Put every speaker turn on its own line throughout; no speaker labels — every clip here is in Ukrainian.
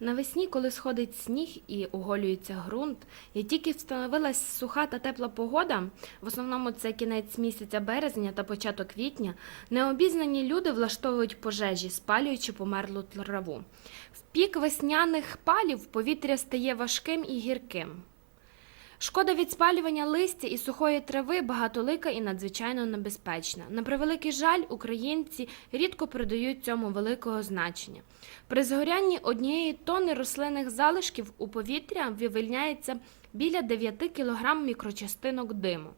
Навесні, коли сходить сніг і оголюється ґрунт, як тільки встановилась суха та тепла погода, в основному це кінець місяця березня та початок квітня, необізнані люди влаштовують пожежі, спалюючи померлу траву. В пік весняних палів повітря стає важким і гірким. Шкода від спалювання листя і сухої трави багатолика і надзвичайно небезпечна. На превеликий жаль, українці рідко придають цьому великого значення. При згорянні однієї тонни рослинних залишків у повітря вивільняється біля 9 кг мікрочастинок диму.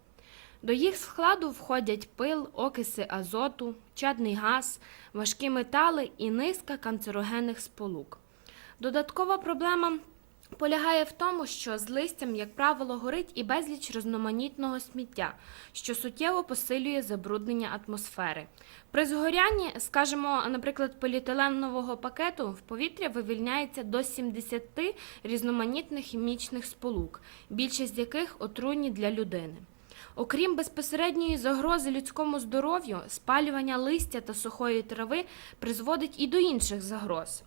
До їх складу входять пил, окиси азоту, чадний газ, важкі метали і низка канцерогенних сполук. Додаткова проблема полягає в тому, що з листям, як правило, горить і безліч різноманітного сміття, що суттєво посилює забруднення атмосфери. При згорянні, скажімо, наприклад, поліетиленового пакету в повітря вивільняється до 70 різноманітних хімічних сполук, більшість з яких отруйні для людини. Окрім безпосередньої загрози людському здоров'ю, спалювання листя та сухої трави призводить і до інших загроз.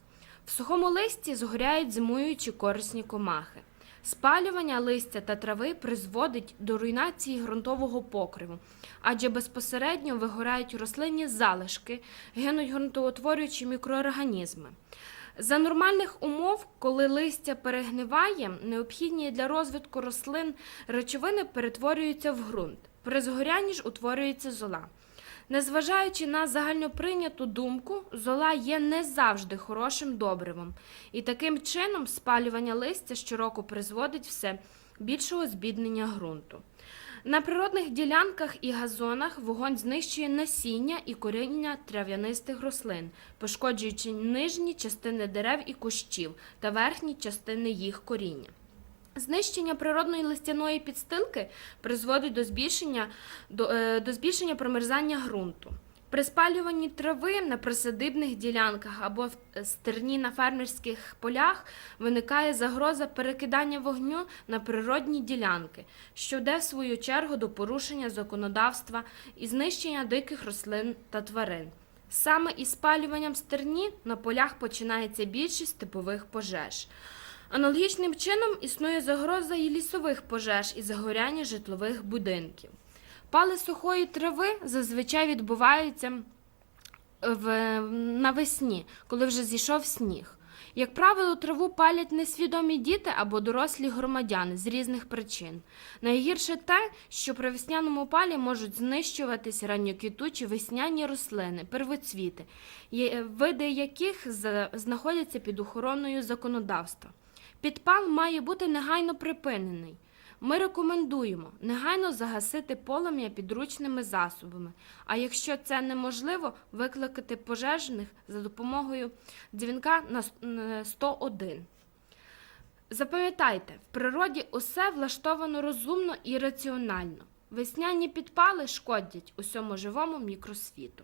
В сухому листі згоряють зимуючі корисні комахи. Спалювання листя та трави призводить до руйнації ґрунтового покриву, адже безпосередньо вигорають рослинні залишки, гинуть ґрунтоутворюючі мікроорганізми. За нормальних умов, коли листя перегниває, необхідні для розвитку рослин речовини перетворюються в ґрунт. При згорянні ж утворюється зола. Незважаючи на загальноприйняту думку, зола є не завжди хорошим добривом, і таким чином спалювання листя щороку призводить все більшого збіднення ґрунту. На природних ділянках і газонах вогонь знищує насіння і коріння трав'янистих рослин, пошкоджуючи нижні частини дерев і кущів та верхні частини їх коріння. Знищення природної листяної підстилки призводить до збільшення, до, е, до збільшення промерзання ґрунту. При спалюванні трави на присадибних ділянках або в стерні на фермерських полях виникає загроза перекидання вогню на природні ділянки, що йде в свою чергу до порушення законодавства і знищення диких рослин та тварин. Саме із спалюванням стерні на полях починається більшість типових пожеж. Аналогічним чином існує загроза і лісових пожеж і загоряння житлових будинків. Пали сухої трави зазвичай відбуваються в, навесні, коли вже зійшов сніг. Як правило, траву палять несвідомі діти або дорослі громадяни з різних причин. Найгірше те, що при весняному палі можуть знищуватись ранньоквітучі весняні рослини, первоцвіти, види яких знаходяться під охороною законодавства. Підпал має бути негайно припинений. Ми рекомендуємо негайно загасити полум'я підручними засобами. А якщо це неможливо, викликати пожежних за допомогою дзвінка на 101. Запам'ятайте, в природі усе влаштовано розумно і раціонально. Весняні підпали шкодять усьому живому мікросвіту.